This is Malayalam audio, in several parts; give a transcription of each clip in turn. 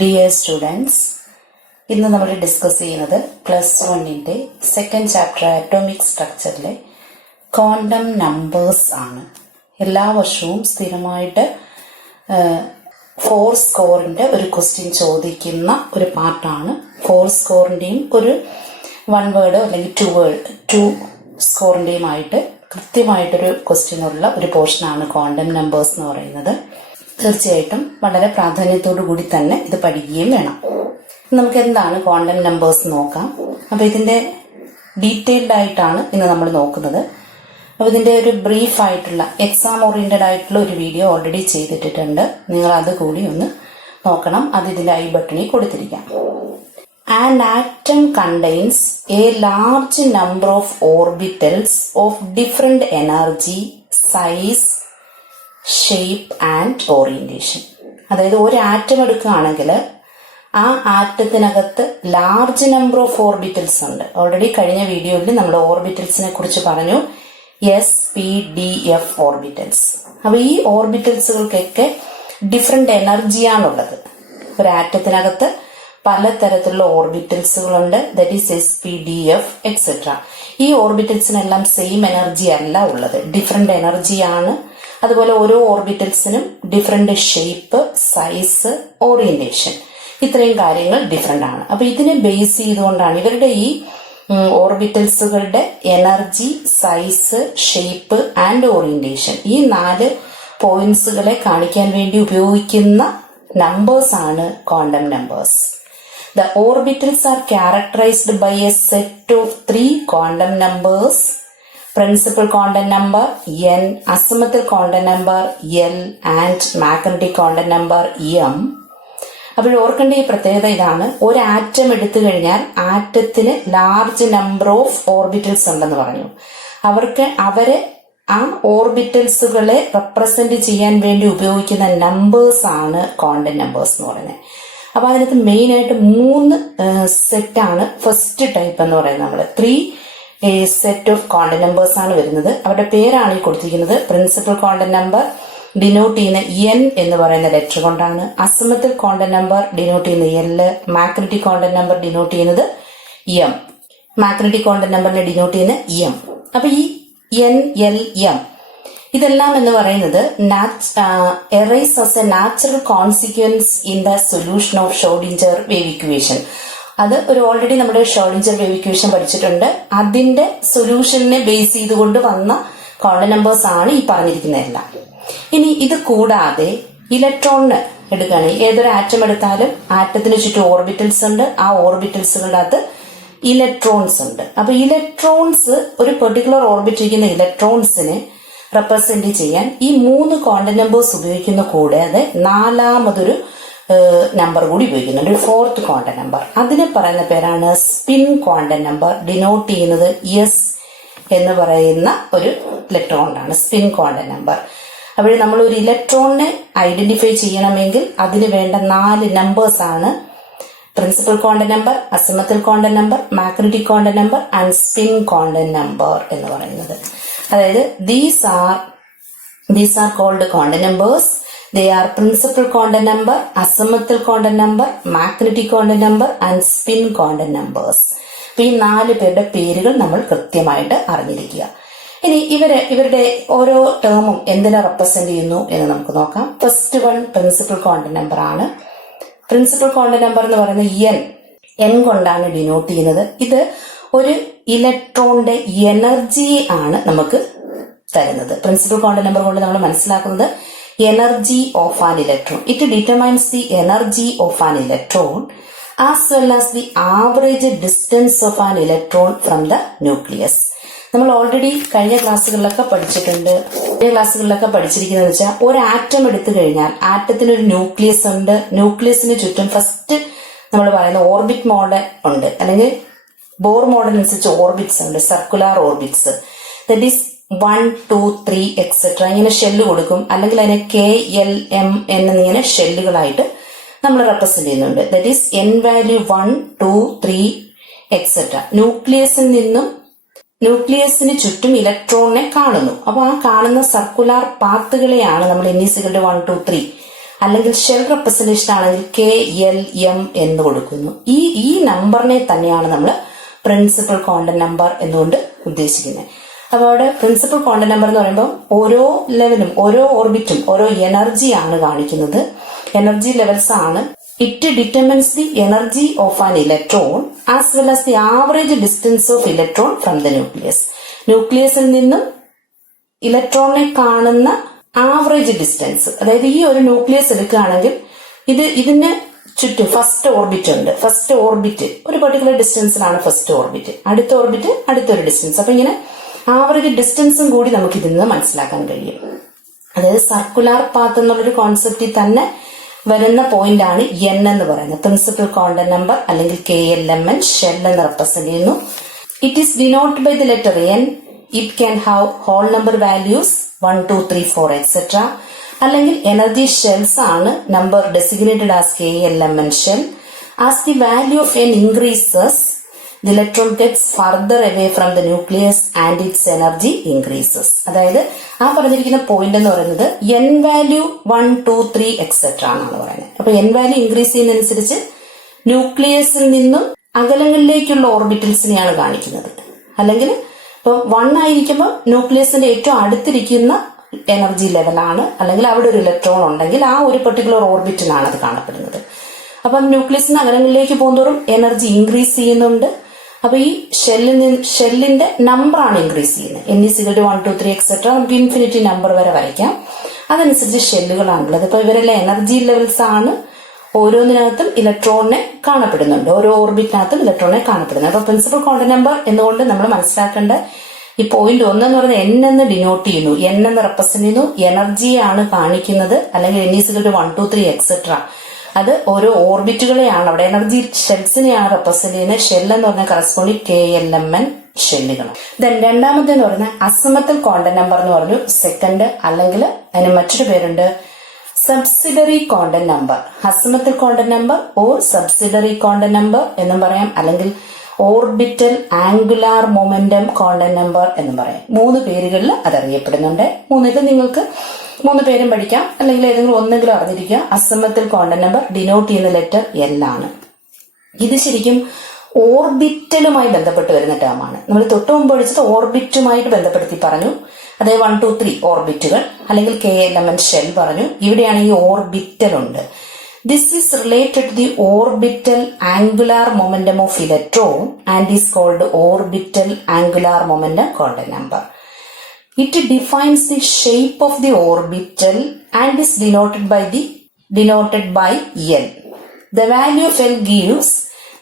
Dear students, ഇന്ന് നമ്മൾ ഡിസ്കസ് ചെയ്യുന്നത് +1 സെക്കൻഡ് ചാപ്റ്റർ അറ്റോമിക് സ്ട്രക്ചറിലെ ക്വാണ്ടം നമ്പേഴ്സ് ആണ്. എല്ലാ വർഷവും സ്ഥിരമായിട്ട് 4 സ്കോറിന്റെ ഒരു ക്വസ്റ്റ്യൻ ചോദിക്കുന്ന ഒരു പാർട്ടാണ്. 4 സ്കോറിന്റെയും ഒരു 1 വേർഡ് അല്ലെങ്കിൽ 2 സ്കോറിന്റെയുമായിട്ട് കൃത്യമായിട്ടൊരു ക്വസ്റ്റ്യൻ ഉള്ള ഒരു പോർഷനാണ് ക്വാണ്ടം നമ്പേഴ്സ് എന്ന് പറയുന്നത്. തീർച്ചയായിട്ടും വളരെ പ്രാധാന്യത്തോടു കൂടി തന്നെ ഇത് പഠിക്കുകയും വേണം. നമുക്ക് എന്താണ് ക്വാണ്ടം നമ്പേഴ്സ് നോക്കാം. അപ്പൊ ഇതിന്റെ ഡീറ്റെയിൽഡ് ആയിട്ടാണ് ഇന്ന് നമ്മൾ നോക്കുന്നത്. അപ്പൊ ഇതിന്റെ ഒരു ബ്രീഫ് ആയിട്ടുള്ള എക്സാം ഓറിയന്റഡ് ആയിട്ടുള്ള ഒരു വീഡിയോ ഓൾറെഡി ചെയ്തിട്ടുണ്ട്. നിങ്ങൾ അത് കൂടി ഒന്ന് നോക്കണം. അത് ഇതിന്റെ ഐ ബട്ടണിൽ കൊടുത്തിരിക്കാം. An atom contains a large number of orbitals of different energy, size, shape and orientation. അതായത് ഒരു ആറ്റം എടുക്കുകയാണെങ്കിൽ ആ ആറ്റത്തിനകത്ത് ലാർജ് നമ്പർ ഓഫ് ഓർബിറ്റൽസ് ഉണ്ട്. ഓൾറെഡി കഴിഞ്ഞ വീഡിയോയിൽ നമ്മൾ ഓർബിറ്റൽസിനെ കുറിച്ച് പറഞ്ഞു. SPDF orbitals. അപ്പൊ ഈ ഓർബിറ്റൽസുകൾക്കൊക്കെ ഡിഫറെന്റ് എനർജിയാണുള്ളത്. ഒരു ആറ്റത്തിനകത്ത് പലതരത്തിലുള്ള ഓർബിറ്റൽസുകളുണ്ട്. That is SPDF etcetera. ഈ ഓർബിറ്റൽസിനെല്ലാം സെയിം എനർജി അല്ല ഉള്ളത്, ഡിഫറെന്റ് എനർജിയാണ്. അതുപോലെ ഓരോ ഓർബിറ്റൽസിനും ഡിഫറെന്റ് ഷേപ്പ്, സൈസ്, ഓറിയന്റേഷൻ, ഇത്രയും കാര്യങ്ങൾ ഡിഫറെന്റ് ആണ്. അപ്പൊ ഇതിനെ ബേസ് ചെയ്തുകൊണ്ടാണ് ഇവരുടെ ഈ ഓർബിറ്റൽസുകളുടെ energy, size, shape and orientation, ഈ 4 പോയിന്റ്സുകളെ കാണിക്കാൻ വേണ്ടി ഉപയോഗിക്കുന്ന നമ്പേഴ്സ് ആണ് quantum numbers. The orbitals are characterized by a set of 3 quantum numbers: principal quantum number n, azimuthal quantum number l and magnetic quantum number m. അപ്പോൾ ഓർക്കേണ്ട ഈ പ്രത്യേകത ഇതാണ്. ഒരു ആറ്റം എടുത്തു കഴിഞ്ഞാൽ ആറ്റത്തിന് ലാർജ് നമ്പർ ഓഫ് ഓർബിറ്റൽസ് ഉണ്ടെന്ന് പറഞ്ഞു. അവരെ ആ ഓർബിറ്റൽസുകളെ റെപ്രസെന്റ് ചെയ്യാൻ വേണ്ടി ഉപയോഗിക്കുന്ന നമ്പേഴ്സ് ആണ് ക്വാണ്ടം നമ്പേഴ്സ് എന്ന് പറയുന്നത്. അപ്പൊ അതിനകത്ത് മെയിൻ ആയിട്ട് 3 സെറ്റാണ്. ഫസ്റ്റ് ടൈപ്പ് എന്ന് പറയുന്നത് നമ്മൾ 3 സെറ്റ് ഓഫ് ക്വാണ്ടം നമ്പേഴ്സ് ആണ് വരുന്നത്. അവരുടെ പേരാണ് ഈ കൊടുത്തിരിക്കുന്നത്. പ്രിൻസിപ്പൽ ക്വാണ്ടം നമ്പർ ഡിനോട്ട് ചെയ്യുന്ന n എന്ന് പറയുന്ന ലെറ്റർ കൊണ്ടാണ്. അസിമുത്തൽ ക്വാണ്ടം നമ്പർ ഡിനോട്ട് ചെയ്യുന്ന L, magnetic quantum number denote ചെയ്യുന്നത് M, മാഗ്നറ്റിക് ക്വാണ്ടം നമ്പറിനെ ഡിനോട്ട് ചെയ്യുന്ന M. അപ്പൊ ഈ N, L, M ഇതെല്ലാം എന്ന് പറയുന്നത് arise as a natural consequence in the solution of Schrödinger wave equation. അത് ഒരു ഓൾറെഡി നമ്മുടെ ഷ്രോഡിഞ്ചർ വേവ് ഇക്വേഷൻ പഠിച്ചിട്ടുണ്ട്. അതിന്റെ സൊല്യൂഷനെ ബേസ് ചെയ്തുകൊണ്ട് വന്ന ക്വാണ്ടം നമ്പേഴ്സ് ആണ് ഈ പറഞ്ഞിരിക്കുന്നതെല്ലാം. ഇനി ഇത് കൂടാതെ ഇലക്ട്രോണിന് എടുക്കുകയാണെങ്കിൽ ഏതൊരു ആറ്റം എടുത്താലും ആറ്റത്തിന് ചുറ്റും ഓർബിറ്റൽസ് ഉണ്ട്. ആ ഓർബിറ്റൽസുകളുടെ അകത്ത് ഇലക്ട്രോൺസ് ഉണ്ട്. അപ്പൊ ഇലക്ട്രോൺസ്, ഒരു പെർട്ടിക്കുലർ ഓർബിറ്റ് ഇരിക്കുന്ന ഇലക്ട്രോൺസിനെ റെപ്രസെന്റ് ചെയ്യാൻ ഈ 3 ക്വാണ്ടം നമ്പേഴ്സ് ഉപയോഗിക്കുന്ന കൂടാതെ 4മതൊരു നമ്പർ കൂടി ഉപയോഗിക്കുന്നുണ്ട്, ഒരു 4th ക്വാണ്ടം നമ്പർ. അതിനെ പറയുന്ന പേരാണ് സ്പിൻ ക്വാണ്ടം നമ്പർ. ഡിനോട്ട് ചെയ്യുന്നത് S എന്ന് പറയുന്ന ഒരു ലെറ്റർ കൊണ്ടാണ് സ്പിൻ ക്വാണ്ടം നമ്പർ. അപ്പോൾ നമ്മൾ ഒരു ഇലക്ട്രോണിനെ ഐഡന്റിഫൈ ചെയ്യണമെങ്കിൽ അതിന് വേണ്ട 4 നമ്പേഴ്സ് ആണ് principal quantum number, azimuthal quantum number, magnetic quantum number and spin quantum number എന്ന് പറയുന്നത്. അതായത് these are called quantum numbers. They are principal quantum number, azimuthal quantum number, magnetic quantum number and spin quantum numbers. ഈ 4 പേരുടെ പേരുകൾ നമ്മൾ കൃത്യമായിട്ട് അറിഞ്ഞിരിക്കുക. ഇനി ഇവരുടെ ഓരോ ടേമും എന്തിനെ റെപ്രസെന്റ് ചെയ്യുന്നു എന്ന് നമുക്ക് നോക്കാം. First one principal quantum number ആണ്. പ്രിൻസിപ്പൽ ക്വാണ്ടം നമ്പർ എന്ന് പറയുന്നത് n കൊണ്ടാണ് ഡിനോട്ട് ചെയ്യുന്നത്. ഇത് ഒരു ഇലക്ട്രോണിന്റെ എനർജി ആണ് നമുക്ക് തരുന്നത്. പ്രിൻസിപ്പൽ ക്വാണ്ടം നമ്പർ കൊണ്ട് നമ്മൾ മനസ്സിലാക്കുന്നത് energy of an electron. It determines the energy of an electron as well as the average distance of an electron from the nucleus. നമ്മൾ ഓൾറെഡി കഴിഞ്ഞ ക്ലാസ്സുകളിലൊക്കെ പഠിച്ചിട്ടുണ്ട്. പഠിച്ചിരിക്കുന്നത് വെച്ചാൽ ഒരു ആറ്റം എടുത്തു കഴിഞ്ഞാൽ ആറ്റത്തിന് ഒരു ന്യൂക്ലിയസ് ഉണ്ട്. ന്യൂക്ലിയസിന് ചുറ്റും ഫസ്റ്റ് നമ്മൾ പറയുന്ന ഓർബിറ്റ് മോഡൽ ഉണ്ട്, അല്ലെങ്കിൽ ബോർ മോഡൽ അനുസരിച്ച് ഓർബിറ്റ്സ് ഉണ്ട്, circular orbits. That is 1, 2, 3 etcetera ഇങ്ങനെ ഷെല്ല് കൊടുക്കും. അല്ലെങ്കിൽ അതിനെ K, L, M എന്നിങ്ങനെ ഷെല്ലുകളായിട്ട് നമ്മൾ റെപ്രസെന്റ് ചെയ്യുന്നുണ്ട്. That is n value 1, 2, 3 etcetera. ന്യൂക്ലിയസിന് ചുറ്റും ഇലക്ട്രോണിനെ കാണുന്നു. അപ്പൊ ആ കാണുന്ന സർക്കുലർ പാത്തുകളെയാണ് നമ്മൾ n = 1, 2, 3 അല്ലെങ്കിൽ ഷെൽ റെപ്രസെന്റേഷൻ ആണെങ്കിൽ KLM എന്ന് കൊടുക്കുന്നു. ഈ നമ്പറിനെ തന്നെയാണ് നമ്മൾ പ്രിൻസിപ്പൽ ക്വാണ്ടം നമ്പർ എന്നുകൊണ്ട് ഉദ്ദേശിക്കുന്നത്. അപ്പോൾ അവിടെ പ്രിൻസിപ്പൽ ക്വാണ്ടം നമ്പർ എന്ന് പറയുമ്പോൾ ഓരോ ലെവലും ഓരോ ഓർബിറ്റും ഓരോ എനർജിയാണ് കാണിക്കുന്നത്, എനർജി ലെവൽസ് ആണ്. It determines the energy of an electron as well as the average distance of electron from the nucleus. ന്യൂക്ലിയസിൽ നിന്നും ഇലക്ട്രോണിനെ കാണുന്ന ആവറേജ് ഡിസ്റ്റൻസ്, അതായത് ഈ ഒരു ന്യൂക്ലിയസ് എടുക്കുകയാണെങ്കിൽ ഇതിന് ചുറ്റും ഫസ്റ്റ് ഓർബിറ്റ് ഉണ്ട്. ഫസ്റ്റ് ഓർബിറ്റ് ഒരു പെർട്ടിക്കുലർ ഡിസ്റ്റൻസിലാണ് ഫസ്റ്റ് ഓർബിറ്റ്, അടുത്ത ഓർബിറ്റ് അടുത്തൊരു ഡിസ്റ്റൻസ്. അപ്പൊ ഇങ്ങനെ ആവറേജ് ഡിസ്റ്റൻസും കൂടി നമുക്ക് ഇതിൽ നിന്ന് മനസ്സിലാക്കാൻ കഴിയും. അതായത് സർക്കുലർ പാത്ത് എന്നുള്ളൊരു കോൺസെപ്റ്റിൽ തന്നെ വരുന്ന പോയിന്റ് ആണ് N എന്ന് പറയുന്നത്. പ്രിൻസിപ്പൽ ക്വാണ്ടം നമ്പർ അല്ലെങ്കിൽ KLMN ഷെൽ എന്ന് റെപ്രസെന്റ് ചെയ്യുന്നു. It is denote by the letter N. It can have whole number values 1, 2, 3, 4 etc. അല്ലെങ്കിൽ എനർജി ഷെൽസ് ആണ് number designated as KLMN shell. As the value of N increases, the electron gets further away from the nucleus and its energy increases. അതായത് ആ പറഞ്ഞിരിക്കുന്ന പോയിന്റ് എന്ന് പറയുന്നത് N വാല്യൂ 1, 2, 3 etc. എന്നാണ് പറയുന്നത്. അപ്പൊ N വാല്യൂ ഇൻക്രീസ് ചെയ്യുന്നതനുസരിച്ച് ന്യൂക്ലിയസിൽ നിന്നും അകലങ്ങളിലേക്കുള്ള ഓർബിറ്റൽസിനെയാണ് കാണിക്കുന്നത്. അല്ലെങ്കിൽ ഇപ്പൊ 1 ആയിരിക്കുമ്പോൾ ന്യൂക്ലിയസിന്റെ ഏറ്റവും അടുത്തിരിക്കുന്ന എനർജി ലെവലാണ്, അല്ലെങ്കിൽ അവിടെ ഒരു ഇലക്ട്രോൺ ഉണ്ടെങ്കിൽ ആ ഒരു പെർട്ടിക്കുലർ ഓർബിറ്റിലാണ് അത് കാണപ്പെടുന്നത്. അപ്പം ന്യൂക്ലിയസിന് അകലങ്ങളിലേക്ക് പോകുന്നതോറും എനർജി ഇൻക്രീസ് ചെയ്യുന്നുണ്ട്. അപ്പൊ ഈ ഷെല്ലിന്റെ നമ്പറാണ് ഇൻക്രീസ് ചെയ്യുന്നത്. N 1, 2, 3 etc. നമുക്ക് ഇൻഫിനിറ്റി നമ്പർ വരെ വരയ്ക്കാം. അതനുസരിച്ച് ഷെല്ലുകളാണുള്ളത്. ഇപ്പൊ ഇവരെല്ലാം എനർജി ലെവൽസ് ആണ്. ഓരോന്നിനകത്തും ഇലക്ട്രോണിനെ കാണപ്പെടുന്നുണ്ട്, ഓരോ ഓർബിറ്റിനകത്തും ഇലക്ട്രോണിനെ കാണപ്പെടുന്നുണ്ട്. അപ്പൊ പ്രിൻസിപ്പൽ ക്വാണ്ടം നമ്പർ എന്നുകൊണ്ട് നമ്മൾ മനസ്സിലാക്കേണ്ട ഈ പോയിന്റ് 1 എന്ന് പറയുന്നത് N എന്ന് ഡിനോട്ട് ചെയ്യുന്നു, N എന്ന് റെപ്രസെന്റ് ചെയ്യുന്നു, എനർജിയാണ് കാണിക്കുന്നത്. അല്ലെങ്കിൽ N 1, 2, 3 etc. അത് ഓരോ ഓർബിറ്റുകളെയാണ്, അവിടെ എനർജി ഷെൽസിനെയാണ് റെപ്രസെന്റ് ചെയ്യുന്നത്. ഷെൽ എന്ന് പറഞ്ഞാൽ കറസ്പോണ്ടിങ് KLMN ഷെല്ലുകൾ. ദെൻ രണ്ടാമത്തെന്ന് പറഞ്ഞാൽ അസിമത്തൽ ക്വാണ്ടം നമ്പർ എന്ന് പറഞ്ഞു, സെക്കൻഡ്. അല്ലെങ്കിൽ അതിന് മറ്റൊരു പേരുണ്ട് subsidiary quantum number. Azimuthal quantum number or subsidiary quantum number എന്നും പറയാം, അല്ലെങ്കിൽ orbital angular momentum quantum number എന്നും പറയാം. 3 പേരുകളിൽ അതറിയപ്പെടുന്നുണ്ട്. മൂന്നിൽ നിങ്ങൾക്ക് 3 പേരും പഠിക്കാം, അല്ലെങ്കിൽ ഏതെങ്കിലും ഒന്നെങ്കിലും അറിഞ്ഞിരിക്കുക. അസിമത്തൽ ക്വാണ്ടം നമ്പർ ഡിനോട്ട് ചെയ്യുന്ന ലെറ്റർ L ആണ്. ഇത് ശരിക്കും ഓർബിറ്റലുമായി ബന്ധപ്പെട്ട് വരുന്ന ടേമാണ്. നമ്മൾ തൊട്ട് മുമ്പ് പഠിച്ചത് ഓർബിറ്റുമായിട്ട് ബന്ധപ്പെടുത്തി പറഞ്ഞു, അതായത് 1, 2, 3 ഓർബിറ്റുകൾ, അല്ലെങ്കിൽ KLMN ഷെൽ പറഞ്ഞു. ഇവിടെയാണ് ഈ ഓർബിറ്റൽ ഉണ്ട്. This is related to the orbital angular momentum of electron and is called orbital angular momentum quantum number. It defines the shape of the orbital and is denoted by L. The value of L gives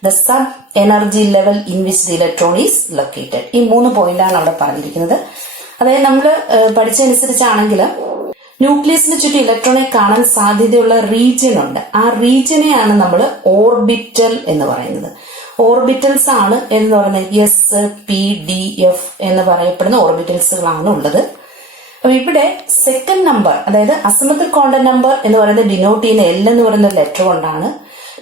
the sub energy level in which the electron is located. ഈ 3 പോയിന്റാണ് അവിടെ പറഞ്ഞിരിക്കുന്നത്. അതായത് നമ്മൾ പഠിച്ചതനുസരിച്ചാണെങ്കിൽ ന്യൂക്ലിയസിന് ചുറ്റും ഇലക്ട്രോണെ കാണാൻ സാധ്യതയുള്ള റീജിയൻ ഉണ്ട്. ആ റീജിയനെയാണ് നമ്മൾ ഓർബിറ്റൽ എന്ന് പറയുന്നത്. ഓർബിറ്റൽസ് ആണ് എന്ന് പറയുന്നത് SPDF എന്ന് പറയപ്പെടുന്ന ഓർബിറ്റൽസുകളാണ് ഉള്ളത്. അപ്പൊ ഇവിടെ സെക്കൻഡ് നമ്പർ, അതായത് അസിമത്തൽ ക്വാണ്ടം നമ്പർ എന്ന് പറയുന്നത് ഡിനോട്ട് ചെയ്യുന്ന L എന്ന് പറയുന്ന ലെറ്റർ കൊണ്ടാണ്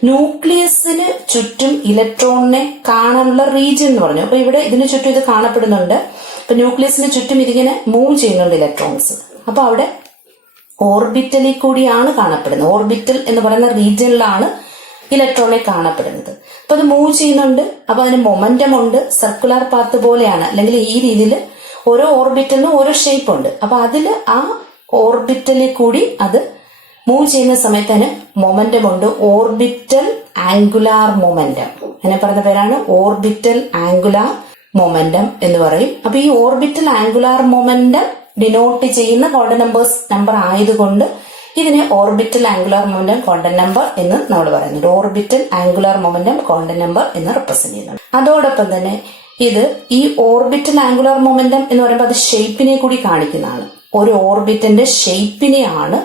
ന്യൂക്ലിയസിന് ചുറ്റും ഇലക്ട്രോണിനെ കാണാനുള്ള റീജിയൻ എന്ന് പറഞ്ഞു. അപ്പൊ ഇവിടെ ഇതിന് ചുറ്റും ഇത് കാണപ്പെടുന്നുണ്ട്. അപ്പൊ ന്യൂക്ലിയസിന് ചുറ്റും ഇതിങ്ങനെ മൂവ് ചെയ്യുന്നുണ്ട് ഇലക്ട്രോൺസ്. അപ്പൊ അവിടെ ഓർബിറ്റലിൽ കൂടിയാണ് കാണപ്പെടുന്നത്. ഓർബിറ്റൽ എന്ന് പറയുന്ന റീജിയനിലാണ് ഇലക്ട്രോണെ കാണപ്പെടുന്നത്. അപ്പൊ അത് മൂവ് ചെയ്യുന്നുണ്ട്. അപ്പൊ അതിന് മൊമെന്റം ഉണ്ട്. സർക്കുലർ പാത്ത് പോലെയാണ്, അല്ലെങ്കിൽ ഈ രീതിയിൽ ഓരോ ഓർബിറ്റലിനും ഓരോ ഷേപ്പ് ഉണ്ട്. അപ്പൊ അതില് ആ ഓർബിറ്റലിൽ കൂടി അത് മൂവ് ചെയ്യുന്ന സമയത്ത് അതിന് മൊമെന്റം ഉണ്ട്. ഓർബിറ്റൽ ആംഗുലാർ മൊമെന്റം, അതിനെ പറയുന്ന പേരാണ് ഓർബിറ്റൽ ആംഗുലാർ മൊമെന്റം എന്ന് പറയും. അപ്പൊ ഈ ഓർബിറ്റൽ ആംഗുലാർ മൊമെന്റം ഡിനോട്ട് ചെയ്യുന്ന ക്വാണ്ടം നമ്പർ ആയതുകൊണ്ട് ഇതിനെ orbital angular momentum quantum number എന്ന് നമ്മൾ പറയുന്നുണ്ട്. Orbital angular momentum quantum number എന്ന് റെപ്രസെന്റ് ചെയ്യുന്നുണ്ട്. അതോടൊപ്പം തന്നെ ഇത് ഈ ഓർബിറ്റൽ ആംഗുലാർ മൊമെന്റം എന്ന് പറയുമ്പോൾ അത് ഷേപ്പിനെ കൂടി കാണിക്കുന്നതാണ്. ഒരു ഓർബിറ്റിന്റെ ഷേപ്പിനെയാണ്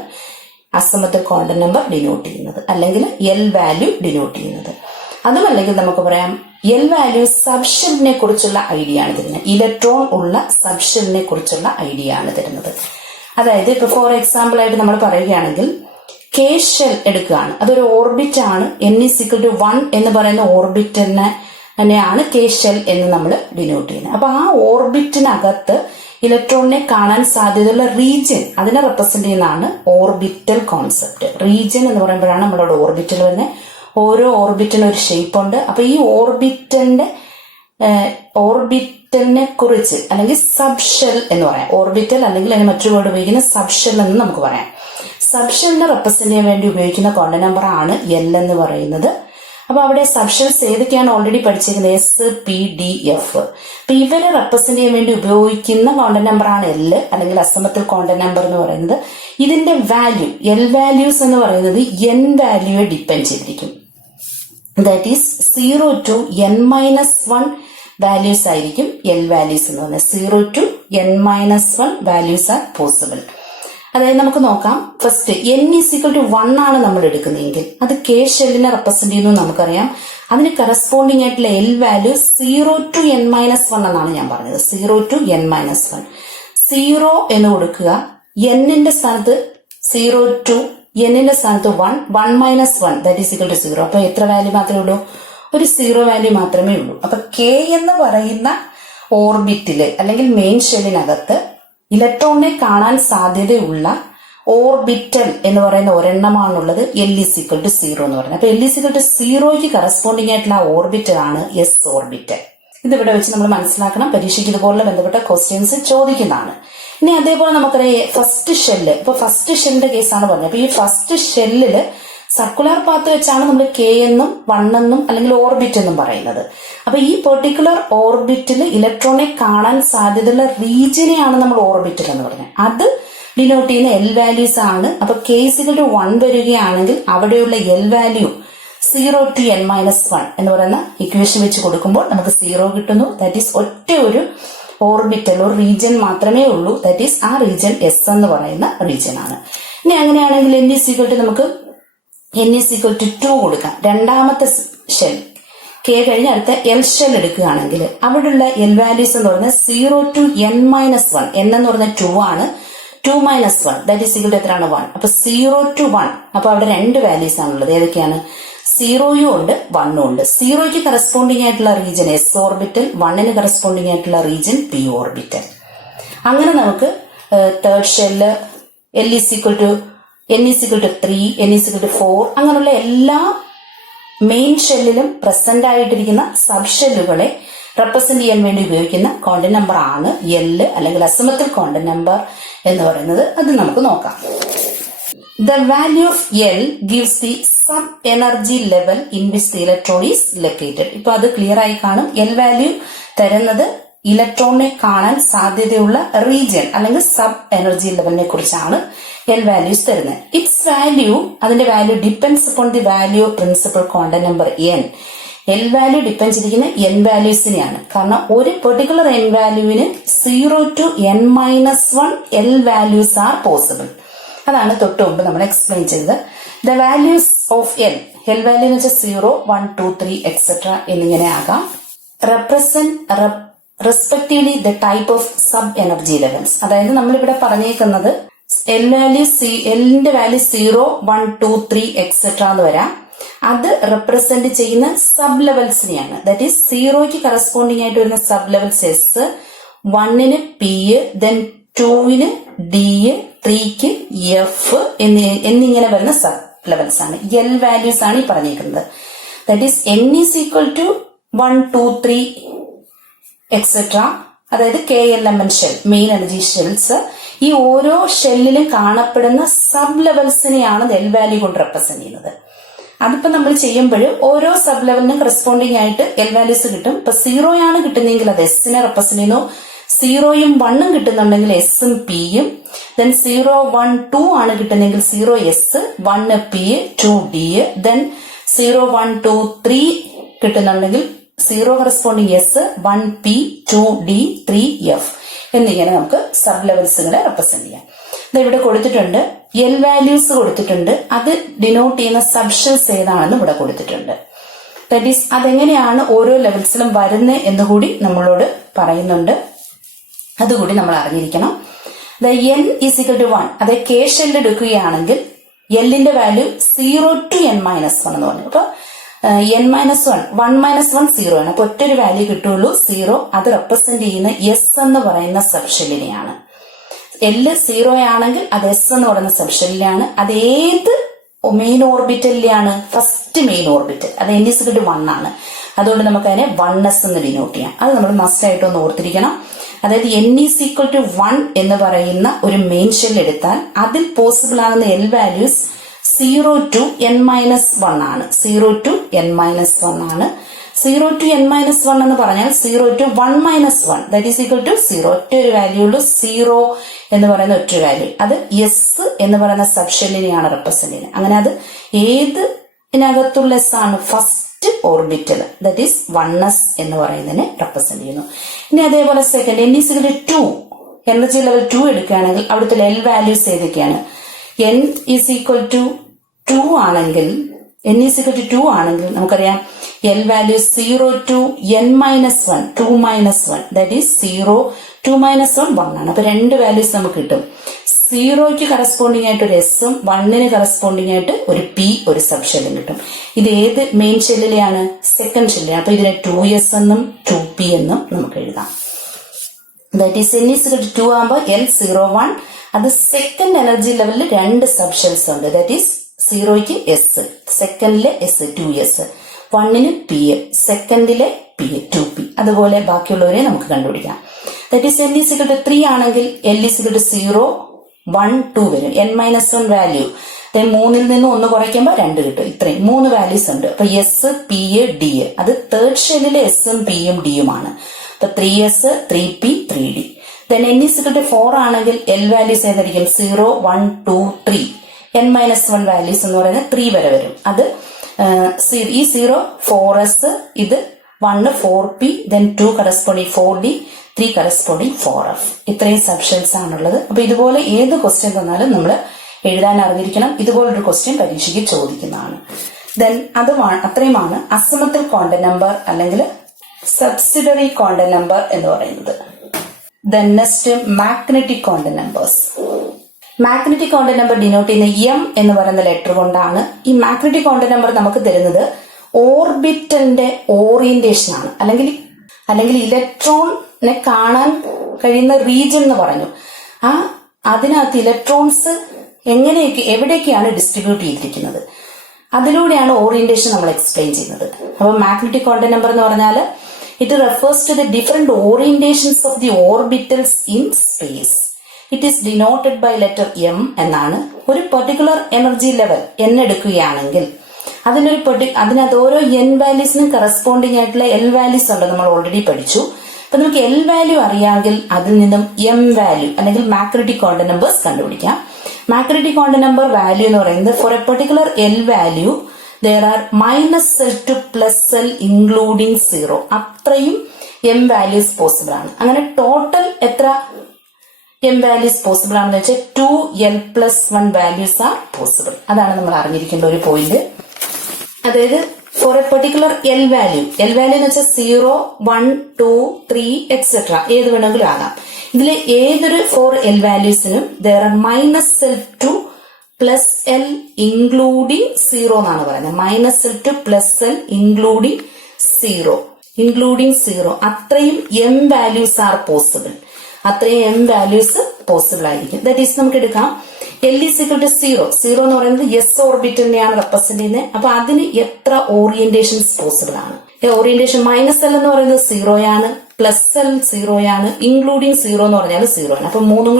അസിമത്തൽ ക്വാണ്ടം നമ്പർ ഡിനോട്ട് ചെയ്യുന്നത്, അല്ലെങ്കിൽ L വാല്യൂ ഡിനോട്ട് ചെയ്യുന്നത്. അതുമല്ലെങ്കിൽ നമുക്ക് പറയാം L വാല്യൂ സബ്ഷെല്ലിനെ കുറിച്ചുള്ള ഐഡിയ ആണ് തരുന്നത്. ഇലക്ട്രോൺ ഉള്ള സബ്ഷെല്ലിനെ കുറിച്ചുള്ള ഐഡിയ ആണ് തരുന്നത്. അതായത് ഇപ്പൊ ഫോർ എക്സാമ്പിൾ ആയിട്ട് നമ്മൾ പറയുകയാണെങ്കിൽ K ഷെൽ എടുക്കുകയാണ്, അതൊരു ഓർബിറ്റ് ആണ്. N = 1 എന്ന് പറയുന്ന ഓർബിറ്റിനെ തന്നെയാണ് K ഷെൽ എന്ന് നമ്മൾ ഡിനോട്ട് ചെയ്യുന്നത്. അപ്പൊ ആ ഓർബിറ്റിനകത്ത് ഇലക്ട്രോണിനെ കാണാൻ സാധ്യതയുള്ള റീജിയൻ അതിനെ റെപ്രസെന്റ് ചെയ്യുന്നതാണ് ഓർബിറ്റൽ കോൺസെപ്റ്റ്. റീജിയൻ എന്ന് പറയുമ്പോഴാണ് നമ്മളോട് ഓർബിറ്റൽ വരുന്നത്. ഓരോ ഓർബിറ്റിനും ഒരു ഷേപ്പ് ഉണ്ട്. അപ്പൊ ഈ ഓർബിറ്റലിനെ കുറിച്ച് അല്ലെങ്കിൽ സബ്ഷെൽ എന്ന് പറയാം. ഓർബിറ്റൽ അല്ലെങ്കിൽ അതിന് മറ്റൊരു വേർഡ് ഉപയോഗിക്കുന്ന സബ്ഷെൽ എന്ന് നമുക്ക് പറയാം. സബ്ഷെല്ലിനെ റെപ്രസെന്റ് ചെയ്യാൻ വേണ്ടി ഉപയോഗിക്കുന്ന ക്വാണ്ടം നമ്പർ ആണ് എൽ എന്ന് പറയുന്നത്. അപ്പൊ അവിടെ സബ്ഷെൽസ് ഏതൊക്കെയാണ് ഓൾറെഡി പഠിച്ചിരിക്കുന്നത്? S, P, D, F. അപ്പൊ ഇവരെ റെപ്രസെന്റ് ചെയ്യാൻ വേണ്ടി ഉപയോഗിക്കുന്ന ക്വാണ്ടം നമ്പർ ആണ് എൽ അല്ലെങ്കിൽ അസമത്തിൽ ക്വാണ്ടം നമ്പർ എന്ന് പറയുന്നത്. ഇതിന്റെ വാല്യൂ എൽ വാല്യൂസ് എന്ന് പറയുന്നത് എൻ വാല്യൂയെ ഡിപ്പെൻഡ് ചെയ്തിരിക്കും. That is 0 to n-1 values ആയിരിക്കും എൽ വാല്യൂസ് എന്ന് പറയുന്നത്. 0 to n-1 values are possible. അതായത് നമുക്ക് നോക്കാം. ഫസ്റ്റ് n=1 ആണ് നമ്മൾ എടുക്കുന്നതെങ്കിൽ അത് കെ ഷെല്ലിനെ റെപ്രസെന്റ് ചെയ്യുന്നു നമുക്കറിയാം. അതിന് കറസ്പോണ്ടിങ് ആയിട്ടുള്ള എൽ വാല്യൂ 0 to n-1 എന്നാണ് ഞാൻ പറഞ്ഞത്. 0 to n-1 0 എന്ന് കൊടുക്കുക. എന്നിന്റെ സ്ഥാനത്ത് 0 to എന്നിന്റെ സ്ഥാനത്ത് 1 1-1 ദാറ്റ് ഈസ് ഈക്വൽ ടു 0. അപ്പൊ എത്ര വാല്യൂ മാത്രമേ ഉള്ളൂ? ഒരു 0 വാല്യൂ മാത്രമേ ഉള്ളൂ. അപ്പൊ കെ എന്ന് പറയുന്ന ഓർബിറ്റില് അല്ലെങ്കിൽ മെയിൻ ഷെല്ലിനകത്ത് ഇലക്ട്രോണിനെ കാണാൻ സാധ്യതയുള്ള ഓർബിറ്റൽ എന്ന് പറയുന്ന ഒരെണ്ണമാണുള്ളത് L=0 എന്ന് പറയുന്നത്. അപ്പൊ L=0ക്ക് കറസ്പോണ്ടിങ് ആയിട്ടുള്ള ഓർബിറ്റൽ ആണ് എസ് ഓർബിറ്റൽ. ഇതിവിടെ വെച്ച് നമ്മൾ മനസ്സിലാക്കണം. പരീക്ഷയ്ക്ക് ഇതുപോലുള്ള ബന്ധപ്പെട്ട ക്വസ്റ്റ്യൻസ് ചോദിക്കുന്നതാണ്. ഇനി അതേപോലെ നമുക്കറിയാം ഫസ്റ്റ് ഷെല്ല്. ഇപ്പൊ ഫസ്റ്റ് ഷെല്ലിന്റെ കേസാണ് പറഞ്ഞത്. അപ്പൊ ഈ ഫസ്റ്റ് ഷെല്ലില് സർക്കുലർ പാത്ത് വെച്ചാണ് നമ്മൾ കെ എന്നും 1 എന്നും അല്ലെങ്കിൽ ഓർബിറ്റ് എന്നും പറയുന്നത്. അപ്പൊ ഈ പെർട്ടിക്കുലർ ഓർബിറ്റിൽ ഇലക്ട്രോണിനെ കാണാൻ സാധ്യതയുള്ള റീജിയനെയാണ് നമ്മൾ ഓർബിറ്റൽ എന്ന് പറയുന്നത്. അത് ഡിനോട്ട് ചെയ്യുന്ന എൽ വാല്യൂസ് ആണ്. അപ്പൊ k=1 വരികയാണെങ്കിൽ അവിടെയുള്ള എൽ വാല്യൂ 0 to n-1 എന്ന് പറയുന്ന ഇക്വേഷൻ വെച്ച് കൊടുക്കുമ്പോൾ നമുക്ക് 0 കിട്ടുന്നു. ദാറ്റ് ഈസ് ഒറ്റ ഒരു ഓർബിറ്റൽ ഒരു റീജിയൻ മാത്രമേ ഉള്ളൂ. ദാറ്റ് ഈസ് ആ റീജിയൻ എസ് എന്ന് പറയുന്ന റീജിയൻ ആണ്. ഇനി അങ്ങനെയാണെങ്കിൽ നമുക്ക് n=2 കൊടുക്കാം. രണ്ടാമത്തെ ഷെൽ കെ കഴിഞ്ഞ അടുത്ത എൽ ഷെൽ എടുക്കുകയാണെങ്കിൽ അവിടെയുള്ള എൽ വാല്യൂസ് എന്ന് പറയുന്നത് 0 to n-1 എന്ന് പറഞ്ഞ 2 ആണ്. 2-1 ദാറ്റ് ഈസ് ഈക്വൽ ടു എത്രയാണ്? 1. അപ്പൊ 0 to 1. അപ്പൊ അവിടെ രണ്ട് വാല്യൂസ് ആണുള്ളത്. ഏതൊക്കെയാണ്? 0യും ഉണ്ട് 1ഉം ഉണ്ട്. 0ക്ക് കറസ്പോണ്ടിങ് ആയിട്ടുള്ള റീജിയൻ എസ് ഓർബിറ്റൽ, 1ന് കറസ്പോണ്ടിങ് ആയിട്ടുള്ള റീജിയൻ പി ഓർബിറ്റൽ. അങ്ങനെ നമുക്ക് തേർഡ് ഷെല്ല് n=3, n=4 അങ്ങനെയുള്ള എല്ലാ മെയിൻ ഷെല്ലിലും പ്രസന്റ് ആയിട്ടിരിക്കുന്ന സബ് ഷെല്ലുകളെ റെപ്രസെന്റ് ചെയ്യാൻ വേണ്ടി ഉപയോഗിക്കുന്ന ക്വാണ്ടം നമ്പർ ആണ് എൽ അല്ലെങ്കിൽ അസിമട്രിക് ക്വാണ്ടം നമ്പർ എന്ന് പറയുന്നത്. അത് നമുക്ക് നോക്കാം. The value of L gives the sub-energy level in which the electron is located. ഇപ്പൊ അത് ക്ലിയർ ആയി കാണും. എൽ വാല്യൂ തരുന്നത് ഇലക്ട്രോണിനെ കാണാൻ സാധ്യതയുള്ള റീജിയൻ അല്ലെങ്കിൽ സബ് എനർജി ലെവലിനെ കുറിച്ചാണ് എൽ വാല്യൂസ് തരുന്നത്. ഇറ്റ്സ് വാല്യൂ അതിന്റെ value depends upon the value of principal quantum number n. L value depend ചെയ്തിരിക്കുന്ന എൻ വാല്യൂസിനെയാണ്. കാരണം ഒരു പെർട്ടിക്കുലർ എൻ വാല്യൂവിന് 0 to n-1 L values are possible. അതാണ് തൊട്ട് മുമ്പ് നമ്മൾ എക്സ്പ്ലെയിൻ ചെയ്തത്. The values of L value എന്ന് വെച്ചാൽ 0, 1, 2, 3 എക്സെട്ര എന്നിങ്ങനെ ആകാം. Represent respectively the type of sub energy levels. അതായത് നമ്മളിവിടെ പറഞ്ഞേക്കുന്നത് എല്ലിന്റെ വാല്യൂ 0, 1, 2, 3 എക്സെട്ര എന്ന് വരാം. അത് റെപ്രസെന്റ് ചെയ്യുന്ന സബ് ലെവൽസിനെയാണ്. ദാറ്റ് ഈസ് 0ക്ക് കറസ്പോണ്ടിങ് ആയിട്ട് വരുന്ന സബ് ലെവൽസ് എസ്, 1ന് പി, ദെൻ 2ന് ഡി, 3ക്ക് എഫ് എന്നിങ്ങനെ വരുന്ന സബ് ലെവൽസ് ആണ്. എൽ വാല്യൂസ് ആണ് ഈ പറഞ്ഞേക്കുന്നത്. That is n=1, 2, 3 etcetera. അതായത് KLMN shell, main energy shells. ഈ ഓരോ ഷെല്ലിലും കാണപ്പെടുന്ന സബ് ലെവൽസിനെയാണ് എൽ വാല്യൂ കൊണ്ട് റെപ്രസെന്റ് ചെയ്യുന്നത്. അതിപ്പോ നമ്മൾ ചെയ്യുമ്പോൾ ഓരോ സബ് ലെവലിനും കറസ്പോണ്ടിങ് ആയിട്ട് എൽ വാല്യൂസ് കിട്ടും. ഇപ്പൊ 0 ആണ് കിട്ടുന്നെങ്കിൽ അത് എസിനെ റെപ്രസെന്റ് ചെയ്യുന്നു. 0യും 1ഉം കിട്ടുന്നുണ്ടെങ്കിൽ എസും പിയും. ദെൻ 0, 1, 2 ആണ് കിട്ടുന്നെങ്കിൽ 0 S, 1 P, 2 D. Then 0, 1, 2, 3 കിട്ടുന്നുണ്ടെങ്കിൽ 0 corresponding S, 1 P, 2 D, 3 F എന്നിങ്ങനെ നമുക്ക് സബ് ലെവൽസുകളെ റെപ്രസെന്റ് ചെയ്യാം. ഇവിടെ കൊടുത്തിട്ടുണ്ട് എൽ വാല്യൂസ് കൊടുത്തിട്ടുണ്ട്. അത് ഡിനോട്ട് ചെയ്യുന്ന സബ്ഷെൽസ് ഏതാണെന്ന് ഇവിടെ കൊടുത്തിട്ടുണ്ട്. ദാറ്റ് ഈസ് അതെങ്ങനെയാണ് ഓരോ ലെവൽസിലും വരുന്നത് എന്നുകൂടി നമ്മളോട് പറയുന്നുണ്ട്. അതുകൂടി നമ്മൾ അറിഞ്ഞിരിക്കണം. n=1 അതായത് കെ ഷെല്ല് എടുക്കുകയാണെങ്കിൽ എല്ലിന്റെ വാല്യൂ 0 to n-1 എന്ന് പറഞ്ഞു. അപ്പൊ n മൈനസ് 1 മൈനസ് 1 സീറോ ആണ്. അപ്പൊ ഒറ്റൊരു വാല്യൂ കിട്ടുള്ളൂ, സീറോ. അത് റെപ്രസെന്റ് ചെയ്യുന്ന എസ് എന്ന് പറയുന്ന സബ്ഷെല്ലിനെയാണ്. L സീറോ ആണെങ്കിൽ അത് എസ് എന്ന് പറയുന്ന സബ്ഷെല്ലിലാണ്. അത് ഏത് മെയിൻ ഓർബിറ്റലിലാണ്? First main orbital. അത് n = 1 ആണ്. അതുകൊണ്ട് നമുക്ക് അതിനെ 1s എന്ന് ഡിനോട്ട് ചെയ്യാം. അത് നമ്മൾ മസ്റ്റ് ആയിട്ടൊന്ന് ഓർത്തിരിക്കണം. അതായത് n = 1 എന്ന് പറയുന്ന ഒരു മെയിൻ ഷെൽ എടുത്താൽ അതിൽ പോസിബിൾ ആകുന്ന L values 0 to n minus 1 ആണ്. 0 to n minus 1 ആണ്. 0 to n minus 1 എന്ന് പറഞ്ഞാൽ 0 to 1 minus 1 that is equal to 0. ഒറ്റ ഒരു വാല്യൂ ഉള്ളൂ, 0 എന്ന് പറയുന്ന ഒറ്റ വാല്യൂ. അത് എസ് എന്ന് പറയുന്ന സബ്ഷെല്ലിനെയാണ് റെപ്രസെന്റ് ചെയ്യുന്നത്. അങ്ങനെ അത് ഏതിനകത്തുള്ള എസ് ആണ്? First orbital, that is 1s എന്ന് പറയുന്നതിനെ റെപ്രസെന്റ് ചെയ്യുന്നു. ഇനി അതേപോലെ സെക്കൻഡ് n = 2, എനർജി ലെവൽ 2 എടുക്കുകയാണെങ്കിൽ അവിടുത്തെ L വാല്യൂസ് ഏതൊക്കെയാണ്? n = 2 ആണെങ്കിൽ നമുക്കറിയാം L value 0 to n minus 1, 2 minus 1 that is 0, 2 minus 1 1 ആണ്. അപ്പൊ രണ്ട് വാല്യൂസ് നമുക്ക് കിട്ടും. 0ക്ക് കറസ്പോണ്ടിങ് ആയിട്ട് ഒരു എസും 1ന് കറസ്പോണ്ടിങ് ആയിട്ട് ഒരു പി, ഒരു സബ് ഷെല്ലും കിട്ടും. ഇത് ഏത് മെയിൻ ഷെല്ലിലെയാണ്? സെക്കൻഡ് ഷെല്ലിലാണ്. അപ്പൊ ഇതിനെ 2s എന്നും 2p എന്നും നമുക്ക് എഴുതാം. ദാറ്റ് ഈസ് n = 2 ആകുമ്പോൾ L 0 1. അത് സെക്കൻഡ് എനർജി ലെവലിൽ രണ്ട് സബ് ഷെൽസ് ഉണ്ട്. ദാറ്റ് ഈസ് 0ക്ക് എസ്, സെക്കൻഡിലെ എസ് 2s, 1ന് പി, സെക്കൻഡിലെ പി 2p. അതുപോലെ ബാക്കിയുള്ളവരെ നമുക്ക് കണ്ടുപിടിക്കാം. ദാറ്റ് ഈസ് n = 3 ആണെങ്കിൽ L = 0 1 2 വരും. n minus 1 വാല്യൂ 3ൽ നിന്ന് 1 കുറയ്ക്കുമ്പോൾ 2 കിട്ടും. ഇത്രയും 3 വാല്യൂസ് ഉണ്ട്. അപ്പൊ എസ്, പി, ഡി. അത് തേർഡ് ഷെല്ലിലെ എസും പിയും ഡിയുമാണ്. അപ്പൊ 3s 3p 3d. n = 4 ആണെങ്കിൽ L വാല്യൂസ് ഏതായിരിക്കും? 0 1 2 3. n minus 1 വാല്യൂസ് എന്ന് പറയുന്നത് 3 വരെ വരും. അത് ഈ 0 4s, ഇത് 1 4p, 2 corresponding 4d, 3 corresponding 4f. ഇത്രയും സബ്ഷെൽസ് ആണുള്ളത്. അപ്പൊ ഇതുപോലെ ഏത് ക്വസ്റ്റ്യൻ തന്നാലും നമ്മൾ എഴുതാൻ അറിഞ്ഞിരിക്കണം. ഇതുപോലൊരു ക്വസ്റ്റ്യൻ പരീക്ഷയ്ക്ക് ചോദിക്കുന്നതാണ്. അത്രയുമാണ് അസിമത്തിൽ ക്വാണ്ടം നമ്പർ അല്ലെങ്കിൽ സബ്സിഡറി ക്വാണ്ടം നമ്പർ എന്ന് പറയുന്നത്. Next magnetic quantum numbers. Magnetic quantum number denote ചെയ്യുന്ന എം എന്ന് പറയുന്ന ലെറ്റർ കൊണ്ടാണ്. ഈ മാഗ്നറ്റിക് ക്വാണ്ടം നമ്പർ നമുക്ക് തരുന്നത് ഓർബിറ്റലിന്റെ ഓറിയന്റേഷൻ ആണ്. അല്ലെങ്കിൽ ഇലക്ട്രോണിനെ കാണാൻ കഴിയുന്ന റീജിയൻ എന്ന് പറഞ്ഞു. അതിനകത്ത് ഇലക്ട്രോൺസ് എവിടേക്കാണ് ഡിസ്ട്രിബ്യൂട്ട് ചെയ്തിരിക്കുന്നത്, അതിലൂടെയാണ് ഓറിയന്റേഷൻ നമ്മൾ എക്സ്പ്ലെയിൻ ചെയ്യുന്നത്. അപ്പൊ മാഗ്നറ്റിക് ക്വാണ്ടം നമ്പർ എന്ന് പറഞ്ഞാൽ it refers to the different orientations of the orbitals in space. It is denoted by letter M എന്നാണ്. ഒരു പെർട്ടിക്കുലർ എനർജി ലെവൽ n എടുക്കുകയാണെങ്കിൽ അതിനകത്ത് ഓരോ n വാല്യൂസിനും കറസ്പോണ്ടിങ് ആയിട്ടുള്ള L വാല്യൂസ് ഉണ്ട്, നമ്മൾ ഓൾറെഡി പഠിച്ചു. അപ്പൊ നമുക്ക് L വാല്യൂ അറിയാമെങ്കിൽ അതിൽ നിന്നും m വാല്യൂ അല്ലെങ്കിൽ മാഗ്നറ്റിക് ക്വാണ്ടം നമ്പേഴ്സ് കണ്ടുപിടിക്കാം. മാഗ്നറ്റിക് ക്വാണ്ടം നമ്പർ വാല്യൂ എന്ന് പറയുന്നത് for a particular L value there are -L to +L including 0. അത്രയും m വാല്യൂസ് പോസിബിൾ ആണ്. അങ്ങനെ ടോട്ടൽ എത്ര m വാല്യൂസ് പോസിബിൾ ആണെന്ന് വെച്ചാൽ 2l + 1 വാല്യൂസ് ആർ പോസിബിൾ. അതാണ് നമ്മൾ അറിഞ്ഞിരിക്കേണ്ട ഒരു പോയിന്റ്. അതായത് for a particular L value എന്ന് വെച്ചാൽ 0 1 2 3 എക്സെട്ര ഏത് വേണമെങ്കിലും ആകാം. ഇതിലെ ഏതൊരു 4 L വാല്യൂസിനും there are -L to +L including 0 എന്നാണ് പറയുന്നത്. -L to +L including 0. അത്രയും m വാല്യൂസ് ആർ പോസിബിൾ. അത്രയും m വാല്യൂസ് പോസിബിൾ ആയിരിക്കും. ദാറ്റ് ഈസ് നമുക്ക് എടുക്കാം L = 0 എന്ന് പറയുന്നത് എസ് ഓർബിറ്റലിനെയാണ് റെപ്രസെന്റ് ചെയ്യുന്നത്. അപ്പൊ അതിന് എത്ര ഓറിയന്റേഷൻസ് പോസിബിൾ ആണ്? ഓറിയന്റേഷൻ -L എന്ന് പറയുന്നത് 0 ആണ്, +L 0 ആണ്, ഇൻക്ലൂഡിങ് 0 എന്ന് പറഞ്ഞാൽ 0 ആണ്. അപ്പൊ മൂന്നും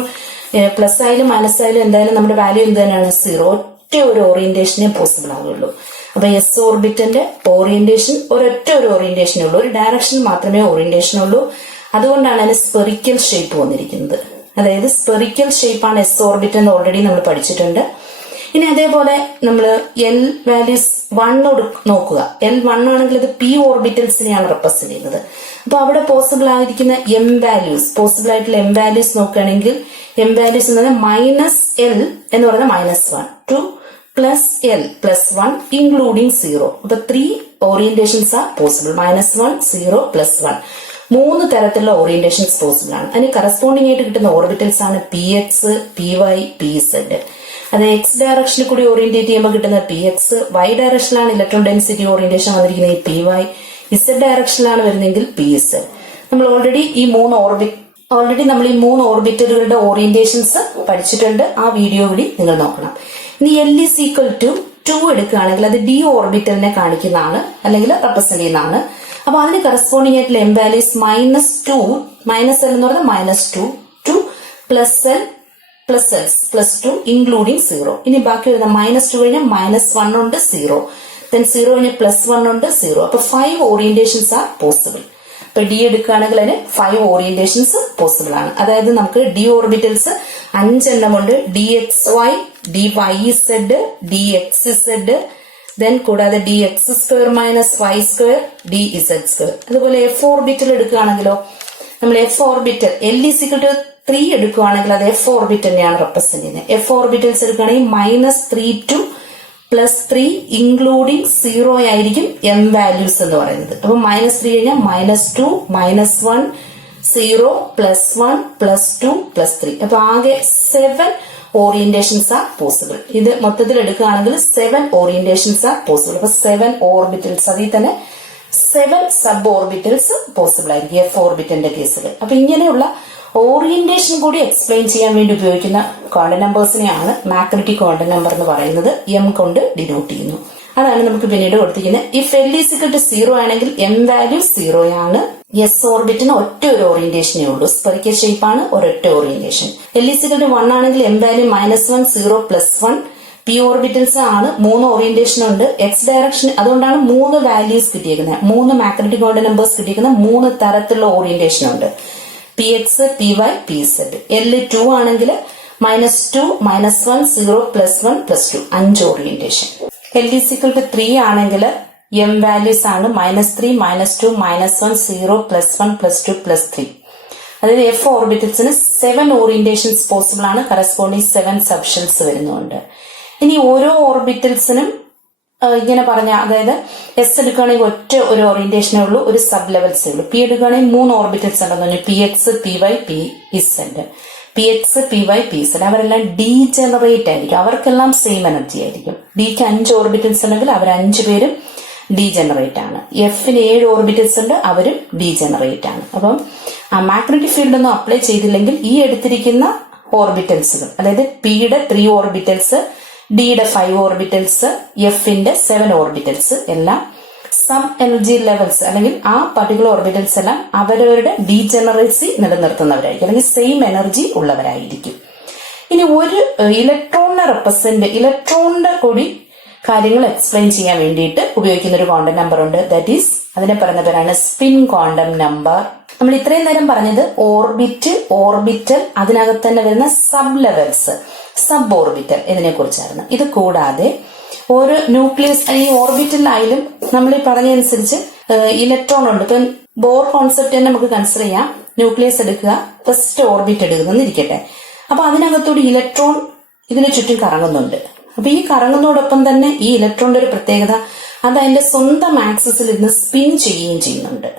പ്ലസ് ആയാലും മൈനസ് ആയാലും എന്തായാലും നമ്മുടെ വാല്യൂ എന്ത് തന്നെയാണ്? 0. ഒറ്റ ഒരു ഓറിയന്റേഷനെ പോസിബിൾ ആവുള്ളൂ. അപ്പൊ എസ് ഓർബിറ്റന്റെ ഓറിയന്റേഷൻ ഒരൊറ്റ ഒരു ഓറിയന്റേഷനേ ഉള്ളൂ, ഒരു ഡയറക്ഷൻ മാത്രമേ ഓറിയന്റേഷൻ ഉള്ളൂ. അതുകൊണ്ടാണ് അതിന് സ്പെറിക്കൽ ഷേപ്പ് വന്നിരിക്കുന്നത്. അതായത് സ്പെറിക്കൽ ഷേപ്പാണ് എസ് ഓർബിറ്റ് എന്ന് ഓൾറെഡി നമ്മൾ പഠിച്ചിട്ടുണ്ട്. ഇനി അതേപോലെ നമ്മൾ L വാല്യൂസ് 1 നോക്കുക. L 1 ആണെങ്കിൽ അത് പി ഓർബിറ്റൽസിനെയാണ് റെപ്രസെന്റ് ചെയ്യുന്നത്. അപ്പൊ അവിടെ പോസിബിൾ ആയിരിക്കുന്ന m വാല്യൂസ്, പോസിബിൾ ആയിട്ടുള്ള m വാല്യൂസ് നോക്കുകയാണെങ്കിൽ m വാല്യൂസ് എന്ന് പറഞ്ഞാൽ -L എന്ന് പറഞ്ഞാൽ -1 to +L +1 including 0. അപ്പൊ 3 ഓറിയന്റേഷൻസ് ആർ പോസിബിൾ. -1 0 +1. 3 തരത്തിലുള്ള ഓറിയന്റേഷൻസ് പോസിബിൾ ആണ്. അതിന് കറസ്പോണ്ടിങ് ആയിട്ട് കിട്ടുന്ന ഓർബിറ്റൽസ് ആണ് px, py, pz. അത് എക്സ് ഡയറക്ഷനിൽ കൂടി ഓറിയന്റേറ്റ് ചെയ്യുമ്പോൾ കിട്ടുന്ന പി എക്സ്, വൈ ഡയറക്ഷനിലാണ് ഇലക്ട്രോൺ ഡെൻസിറ്റി ഓറിയന്റേഷൻ വന്നിരിക്കുന്നത് പി വൈ, ഇസഡ് ഡയറക്ഷനിലാണ് വരുന്നതെങ്കിൽ പി ഇസഡ്. നമ്മൾ ഓൾറെഡി നമ്മൾ ഈ മൂന്ന് ഓർബിറ്റലുകളുടെ ഓറിയന്റേഷൻസ് പഠിച്ചിട്ടുണ്ട്. ആ വീഡിയോ കൂടി നിങ്ങൾ നോക്കണം. ഇനി L is equal to 2 എടുക്കുകയാണെങ്കിൽ അത് ഡി ഓർബിറ്റലിനെ കാണിക്കുന്നതാണ് അല്ലെങ്കിൽ റെപ്രസെന്റ് ചെയ്യുന്നതാണ്. അപ്പൊ അതിന് കറസ്പോണ്ടിങ് ആയിട്ടുള്ള എം വാല്യൂസ് -2, -L എന്ന് പറഞ്ഞാൽ -2 to +2 ഇൻക്ലൂഡിങ് 0. ഇനി ബാക്കി വരുന്ന -2 കഴിഞ്ഞാൽ -1 ഉണ്ട് 0, then 0 കഴിഞ്ഞാൽ +1 ഉണ്ട് 0. അപ്പൊ 5 ഓറിയന്റേഷൻസ് ആർ പോസിബിൾ. ഇപ്പൊ ഡി എടുക്കുകയാണെങ്കിൽ അതിന് 5 ഓറിയന്റേഷൻസ് പോസിബിൾ ആണ്. അതായത് നമുക്ക് D orbitals 5 എണ്ണമുണ്ട്. DXY, DYZ, DXZ, then കൂടാതെ DX² -Y², DZ². അതുപോലെ എഫ് ഓർബിറ്റൽ എടുക്കുകയാണെങ്കിലോ നമ്മൾ F orbital L is equal to 3 എടുക്കുകയാണെങ്കിൽ അത് എഫ് ഓർബിറ്റലിനെയാണ് റെപ്രസെന്റ് ചെയ്യുന്നത്. എഫ് ഓർബിറ്റൽസ് എടുക്കുകയാണെങ്കിൽ -3 to +3 ഇൻക്ലൂഡിങ് 0 ആയിരിക്കും എം വാല്യൂസ് എന്ന് പറയുന്നത്. അപ്പൊ -3 കഴിഞ്ഞാൽ -2, -1, 0, +1, +2, +3. അപ്പൊ ആകെ 7 ഓറിയന്റേഷൻസ് ആർ പോസിബിൾ. ഇത് മൊത്തത്തിൽ എടുക്കുകയാണെങ്കിൽ 7 ഓറിയന്റേഷൻസ് ആർ പോസിബിൾ. അപ്പൊ 7 ഓർബിറ്റൽസ്, അതിൽ തന്നെ 7 സബ് ഓർബിറ്റൽസ് പോസിബിൾ ആയിരിക്കും എഫ് ഓർബിറ്റലിന്റെ കേസിൽ. അപ്പൊ ഇങ്ങനെയുള്ള ഓറിയന്റേഷൻ കൂടി എക്സ്പ്ലെയിൻ ചെയ്യാൻ വേണ്ടി ഉപയോഗിക്കുന്ന ക്വാണ്ടം നമ്പേഴ്സിനെയാണ് മാഗ്നറ്റിക് ക്വാണ്ടം നമ്പർ എന്ന് പറയുന്നത്. എം കൊണ്ട് ഡിനോട്ട് ചെയ്യുന്നു. അതാണ് നമുക്ക് പിന്നീട് കൊടുത്തിരിക്കുന്നത്. If L is equal to 0 ആണെങ്കിൽ എം വാല്യൂ 0 ആണ്. എസ് ഓർബിറ്റിന് ഒറ്റ ഒരു ഓറിയന്റേഷനേ ഉള്ളൂ. സ്പെറിക്കൽ ഷേപ്പ് ആണ്, ഒരൊറ്റ orientation. L is equal to 1 ആണെങ്കിൽ എം വാല്യൂ -1, 0, +1. പി ഓർബിറ്റൽസ് ആണ്, 3 ഓറിയന്റേഷൻ ഉണ്ട്. എക്സ് ഡയറക്ഷൻ, അതുകൊണ്ടാണ് 3 വാല്യൂസ് കിട്ടിയിരിക്കുന്നത്. 3 മാഗ്നറ്റിക് ക്വാണ്ടം നമ്പേഴ്സ് കിട്ടിയിരിക്കുന്ന 3 തരത്തിലുള്ള ഓറിയന്റേഷൻ ഉണ്ട്. P X, P Y, P Z. L 2 ആണെങ്കിൽ -2, -1, 0, +1, +2. 5 orientation. L is equal to 3 ആണെങ്കിൽ എം വാല്യൂസ് ആണ് -3, -2, -1, 0, +1, +2, +3. അതായത് എഫ് ഓർബിറ്റൽസിന് 7 ഓറിയന്റേഷൻസ് പോസിബിൾ ആണ്. കറസ്പോണ്ടിങ് 7 സബ്ഷെൽസ് വരുന്നുണ്ട്. ഇനി ഓരോ ഓർബിറ്റൽസിനും ഇങ്ങനെ പറഞ്ഞ, അതായത് എസ് എടുക്കുകയാണെങ്കിൽ ഒറ്റ ഒരു ഓറിയന്റേഷനേ ഉള്ളൂ, ഒരു സബ് ലെവൽസേ ഉള്ളൂ. പി എടുക്കുകയാണെങ്കിൽ 3 ഓർബിറ്റൽസ് ഉണ്ടെന്ന് പറഞ്ഞു. P X, P Y, P Z. P X, P Y, P Z അവരെല്ലാം ഡീജനറേറ്റ് ആയിരിക്കും. അവർക്കെല്ലാം സെയിം എനർജി ആയിരിക്കും. ഡിക്ക് 5 ഓർബിറ്റൽസ് ഉണ്ടെങ്കിൽ അവർ 5 പേരും ഡീജനറേറ്റ് ആണ്. എഫിന് 7 ഓർബിറ്റൽസ് ഉണ്ട്, അവരും ഡീജനറേറ്റ് ആണ്. അപ്പം ആ മാഗ്നറ്റിക് ഫീൽഡ് ഒന്നും അപ്ലൈ ചെയ്തില്ലെങ്കിൽ ഈ എടുത്തിരിക്കുന്ന ഓർബിറ്റൽസുകൾ, അതായത് പിയുടെ 3 ഓർബിറ്റൽസ്, ഡിയുടെ 5 ഓർബിറ്റൽസ്, എഫിന്റെ 7 ഓർബിറ്റൽസ് എല്ലാം സം എനർജി ലെവൽസ് അല്ലെങ്കിൽ ആ പർട്ടിക്കുലർ ഓർബിറ്റൽസ് എല്ലാം അവരവരുടെ ഡീജനറേസി നിലനിർത്തുന്നവരായിരിക്കും, അല്ലെങ്കിൽ സെയിം എനർജി ഉള്ളവരായിരിക്കും. ഇനി ഒരു ഇലക്ട്രോണിന്റെ കൂടി കാര്യങ്ങൾ എക്സ്പ്ലെയിൻ ചെയ്യാൻ വേണ്ടിയിട്ട് ഉപയോഗിക്കുന്ന ഒരു ക്വാണ്ടം നമ്പർ ഉണ്ട്. ദാറ്റ് ഈസ്, അതിനെ പറയുന്ന പേരാണ് സ്പിൻ ക്വാണ്ടം നമ്പർ. നമ്മൾ ഇത്രയും നേരം പറഞ്ഞത് ഓർബിറ്റൽ, അതിനകത്ത് തന്നെ വരുന്ന സബ് ലെവൽസ്, സബ് ഓർബിറ്റൽ ഇതിനെ കുറിച്ചായിരുന്നു. ഇത് കൂടാതെ ഒരു ന്യൂക്ലിയസ്, ഈ ഓർബിറ്റലിലായാലും നമ്മൾ ഈ പറഞ്ഞതനുസരിച്ച് ഇലക്ട്രോൺ ഉണ്ട്. ഇപ്പം ബോർ കോൺസെപ്റ്റ് തന്നെ നമുക്ക് കൺസിഡർ ചെയ്യാം. ന്യൂക്ലിയസ് എടുക്കുക, ഫസ്റ്റ് ഓർബിറ്റ് എടുക്കുന്നെന്ന് ഇരിക്കട്ടെ. അപ്പൊ അതിനകത്തൂടെ ഇലക്ട്രോൺ ഇതിന് ചുറ്റും കറങ്ങുന്നുണ്ട്. അപ്പൊ ഈ കറങ്ങുന്നതോടൊപ്പം തന്നെ ഈ ഇലക്ട്രോണിന്റെ ഒരു പ്രത്യേകത, അത് അതിന്റെ സ്വന്തം ആക്സിസിൽ ഇരുന്ന് സ്പിൻ ചെയ്യുകയും ചെയ്യുന്നുണ്ട്,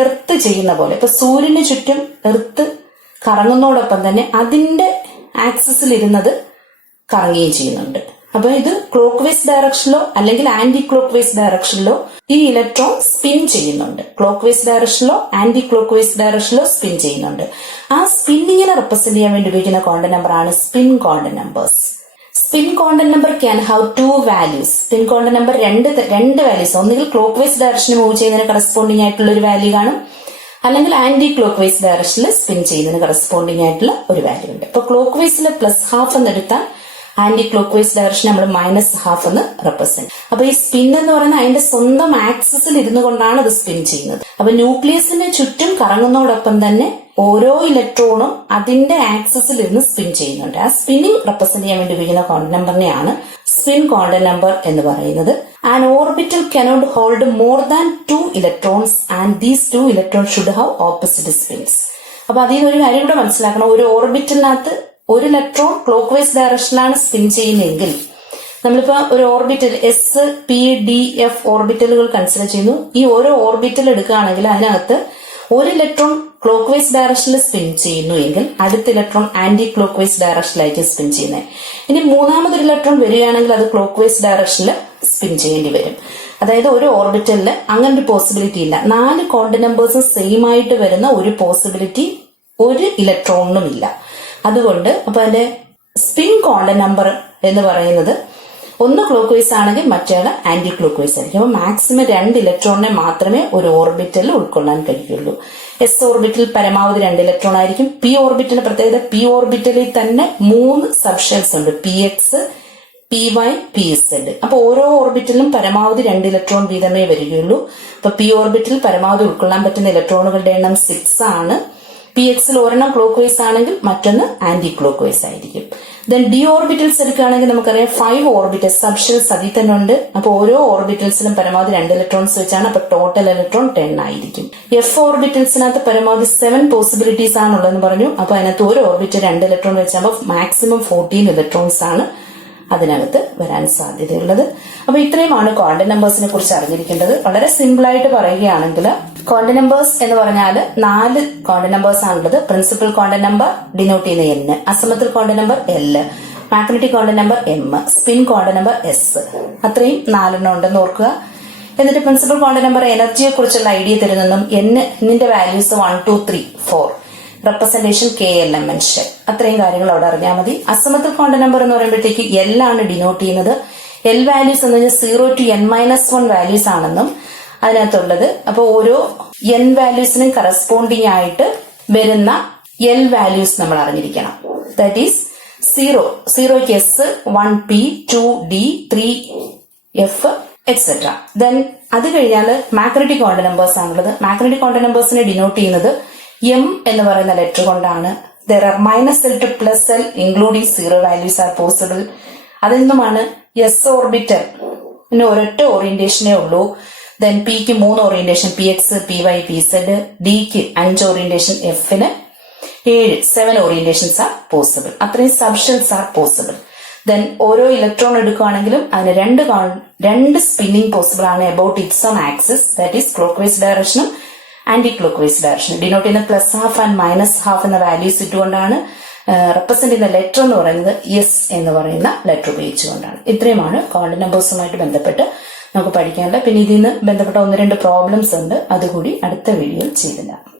എർത്ത് ചെയ്യുന്ന പോലെ. ഇപ്പൊ സൂര്യന് ചുറ്റും എർത്ത് കറങ്ങുന്നതോടൊപ്പം തന്നെ അതിന്റെ ആക്സിസിൽ ഇരുന്നത് കറങ്ങുകയും ചെയ്യുന്നുണ്ട്. അപ്പൊ ഇത് ക്ലോക്ക് വൈസ് ഡയറക്ഷനിലോ അല്ലെങ്കിൽ ആന്റി ക്ലോക്ക് വൈസ് ഡയറക്ഷനിലോ ഈ ഇലക്ട്രോൺ സ്പിൻ ചെയ്യുന്നുണ്ട്. ക്ലോക്ക് വൈസ് ഡയറക്ഷനിലോ ആന്റി ക്ലോക്ക് വൈസ് ഡയറക്ഷനിലോ സ്പിൻ ചെയ്യുന്നുണ്ട്. ആ സ്പിന്നിങ്ങിനെ റെപ്രസെന്റ് ചെയ്യാൻ വേണ്ടി ഉപയോഗിക്കുന്ന ക്വാണ്ടം നമ്പർ ആണ് spin quantum numbers. Spin quantum number can have 2 values. Spin quantum number രണ്ട് വാല്യൂസ്, ഒന്നുകിൽ ക്ലോക്ക് വൈസ് ഡയറക്ഷനിൽ മൂവ് ചെയ്യുന്നതിന് കറസ്പോണ്ടിങ് ആയിട്ടുള്ള ഒരു വാല്യൂ കാണും, അല്ലെങ്കിൽ ആന്റി ക്ലോക്ക് വൈസ് ഡയറക്ഷനിൽ സ്പിൻ ചെയ്യുന്നതിന് കറസ്പോണ്ടിങ് ആയിട്ടുള്ള ഒരു വാല്യൂ ഉണ്ട്. ഇപ്പൊ ക്ലോക്ക് വൈസിൽ +12 എന്ന് എടുത്താൽ ആന്റി ക്ലോക്ക് വൈസ് ഡയറക്ഷൻ നമ്മൾ -12 എന്ന് റെപ്രസെന്റ്. അപ്പൊ ഈ സ്പിൻ എന്ന് പറയുന്നത് അതിന്റെ സ്വന്തം ആക്സിസിൽ ഇരുന്നു കൊണ്ടാണ് ഇത് സ്പിൻ ചെയ്യുന്നത്. അപ്പൊ ന്യൂക്ലിയസിന് ചുറ്റും കറങ്ങുന്നതോടൊപ്പം തന്നെ ഓരോ ഇലക്ട്രോണും അതിന്റെ ആക്സിസിൽ ഇരുന്ന് സ്പിൻ ചെയ്യുന്നുണ്ട്. ആ സ്പിന്നിങ് റെപ്രസെന്റ് ചെയ്യാൻ വേണ്ടി ഉപയോഗിക്കുന്ന ക്വാണ്ടം നമ്പറിനെയാണ് സ്പിൻ ക്വാണ്ടം നമ്പർ എന്ന് പറയുന്നത്. An orbital cannot hold more than 2 electrons and these 2 electrons should have opposite spins. അപ്പൊ അതിൽ ഒരു കാര്യം കൂടെ മനസ്സിലാക്കണം. ഒരു ഓർബിറ്റലിനകത്ത് ഒരു ഇലക്ട്രോൺ ക്ലോക്ക് വൈസ് ഡയറക്ഷനിലാണ് സ്പിൻ ചെയ്യുന്നതെങ്കിൽ, നമ്മളിപ്പോ ഒരു orbital S, P, D, F ഓർബിറ്റലുകൾ കൺസിഡർ ചെയ്യുന്നു. ഈ ഓരോ ഓർബിറ്റൽ എടുക്കുകയാണെങ്കിൽ അതിനകത്ത് ഒരു ഇലക്ട്രോൺ ക്ലോക്ക് വൈസ് ഡയറക്ഷനിൽ സ്പിൻ ചെയ്യുന്നു എങ്കിൽ അടുത്ത ഇലക്ട്രോൺ ആന്റി ക്ലോക്ക് വൈസ് ഡയറക്ഷനിലായിരിക്കും സ്പിൻ ചെയ്യുന്നത്. ഇനി മൂന്നാമതൊരു ഇലക്ട്രോൺ വരികയാണെങ്കിൽ അത് ക്ലോക്ക് വൈസ് ഡയറക്ഷനിൽ സ്പിൻ ചെയ്യേണ്ടി വരും. അതായത് ഒരു ഓർബിറ്റലിൽ അങ്ങനെ ഒരു പോസിബിലിറ്റി ഇല്ല. 4 ക്വാണ്ടം നമ്പേഴ്സും സെയിം ആയിട്ട് വരുന്ന ഒരു പോസിബിലിറ്റി ഒരു ഇലക്ട്രോണിനും ഇല്ല. അതുകൊണ്ട് അപ്പൊ അതിന്റെ സ്പിൻ ക്വാണ്ടം നമ്പർ എന്ന് പറയുന്നത് ഒന്ന് ക്ലോക്ക് വൈസ് ആണെങ്കിൽ മറ്റേയാള് ആന്റി ക്ലോക്ക് വൈസ് ആയിരിക്കും. അപ്പൊ മാക്സിമം 2 ഇലക്ട്രോണിനെ മാത്രമേ ഒരു ഓർബിറ്റലിൽ ഉൾക്കൊള്ളാൻ കഴിയുള്ളൂ. എസ് ഓർബിറ്റൽ പരമാവധി 2 ഇലക്ട്രോൺ ആയിരിക്കും. പി ഓർബിറ്റലിന്റെ പ്രത്യേകത, പി ഓർബിറ്റലിൽ തന്നെ 3 സബ്ഷെൽസ് ഉണ്ട്, P X, P Y, P Z. അപ്പൊ ഓരോ ഓർബിറ്റലിലും പരമാവധി 2 ഇലക്ട്രോൺ വീതമേ വരികയുള്ളൂ. അപ്പൊ പി ഓർബിറ്റലിൽ പരമാവധി ഉൾക്കൊള്ളാൻ പറ്റുന്ന ഇലക്ട്രോണുകളുടെ എണ്ണം 6 ആണ്. പി എക്സിൽ ഒരെണ്ണം ക്ലോക്ക് വൈസ് ആണെങ്കിൽ മറ്റൊന്ന് ആന്റി ക്ലോക്ക് വൈസ് ആയിരിക്കും. ദെൻ ഡി ഓർബിറ്റൽസ് എടുക്കുകയാണെങ്കിൽ നമുക്കറിയാം 5 ഓർബിറ്റൽസ് സബ്ഷെൽസ് അതിൽ തന്നെ ഉണ്ട്. അപ്പൊ ഓരോ ഓർബിറ്റൽസിലും പരമാവധി 2 ഇലക്ട്രോൺസ് വെച്ചാണ്. അപ്പൊ ടോട്ടൽ ഇലക്ട്രോൺ 10 ആയിരിക്കും. എഫ് ഓർബിറ്റൽസിനകത്ത് പരമാവധി 7 പോസിബിലിറ്റീസ് ആണുള്ളതെന്ന് പറഞ്ഞു. അപ്പൊ അതിനകത്ത് ഒരു ഓർബിറ്റൽ 2 ഇലക്ട്രോൺ വെച്ചാൽ മാക്സിമം 14 ഇലക്ട്രോൺസ് ആണ് അതിനകത്ത് വരാൻ സാധ്യതയുള്ളത്. അപ്പൊ ഇത്രയുമാണ് ക്വാണ്ടം നമ്പേഴ്സിനെ കുറിച്ച് അറിഞ്ഞിരിക്കേണ്ടത്. വളരെ സിമ്പിൾ ആയിട്ട് പറയുകയാണെങ്കിൽ ക്വാണ്ടം നമ്പേഴ്സ് എന്ന് പറഞ്ഞാൽ 4 ക്വാണ്ടം നമ്പേഴ്സ് ആണുള്ളത്. പ്രിൻസിപ്പൽ ക്വാണ്ടം നമ്പർ ഡിനോട്ട് ചെയ്യുന്ന N, asymmetric quantum number L, magnetic quantum number M, spin quantum number S. അത്രയും 4 ഉണ്ടെന്ന് ഓർക്കുക. എന്നിട്ട് പ്രിൻസിപ്പൽ ക്വാണ്ടം നമ്പർ എനർജിയെ കുറിച്ചുള്ള ഐഡിയ തരുന്നതും Nന്റെ വാല്യൂസ് 1, 2, 3, 4 റെപ്രസെന്റേഷൻ KLMN ഷെൽ. അത്രയും കാര്യങ്ങൾ അവിടെ അറിഞ്ഞാൽ മതി. അസിമെട്രിക് ക്വാണ്ടം നമ്പർ എന്ന് പറയുമ്പോഴത്തേക്ക് L ആണ് ഡിനോട്ട് ചെയ്യുന്നത്. L വാല്യൂസ് എന്ന് പറഞ്ഞാൽ 0 to N-1 വാല്യൂസ് ആണെന്നും അതിനകത്തുള്ളത്. അപ്പൊ ഓരോ N വാല്യൂസിനും കറസ്പോണ്ടിങ് ആയിട്ട് വരുന്ന L വാല്യൂസ് നമ്മൾ അറിഞ്ഞിരിക്കണം. ദാറ്റ് ഈസ് 0ക്ക് S, 1P, 2D, 3F etcetera. Then അത് കഴിഞ്ഞാൽ മാഗ്നറ്റിക് ക്വാണ്ടം നമ്പേഴ്സ് ആണുള്ളത്. മാഗ്നറ്റിക് ക്വാണ്ടം നമ്പേഴ്സിനെ ഡിനോട്ട് ചെയ്യുന്നത് M എന്ന് പറയുന്ന ലെറ്റർ കൊണ്ടാണ്. There are -L to +L including 0 values are possible. അതിൽ നിന്നുമാണ് എസ് ഓർബിറ്റൽ ഒരൊറ്റ ഓറിയന്റേഷനേ ഉള്ളൂ. ദെൻ പിക്ക് 3 orientation, P X, P Y, P Z. ഡിക്ക് 5 ഓറിയന്റേഷൻ, എഫിന് 7 ഓറിയന്റേഷൻസ് ആർ പോസിബിൾ. അത്രയും സബ്ഷെൽസ് ആർ പോസിബിൾ. ദെൻ ഓരോ ഇലക്ട്രോൺ എടുക്കുകയാണെങ്കിലും അതിന് 2 സ്പിന്നിങ് പോസിബിൾ ആണ് about its own axis. That is clockwise ഡയറക്ഷനും anticlockwise direction. Denote ചെയ്യുന്ന +½ ആൻഡ് -½ എന്ന വാല്യൂസ് ഇട്ടുകൊണ്ടാണ്. റെപ്രസെന്റ് ചെയ്യുന്ന ലെറ്റർ എന്ന് പറയുന്നത് എസ് എന്ന് പറയുന്ന ലെറ്റർ ഉപയോഗിച്ചുകൊണ്ടാണ്. ഇത്രയുമാണ് ക്വാണ്ടം നമ്പേഴ്സുമായിട്ട് ബന്ധപ്പെട്ട് നമുക്ക് പഠിക്കാനുള്ളത്. പിന്നെ ഇതിൽ നിന്ന് ബന്ധപ്പെട്ട 1-2 പ്രോബ്ലംസ് ഉണ്ട്, അതുകൂടി അടുത്ത വീഡിയോയിൽ ചെയ്തില്ല.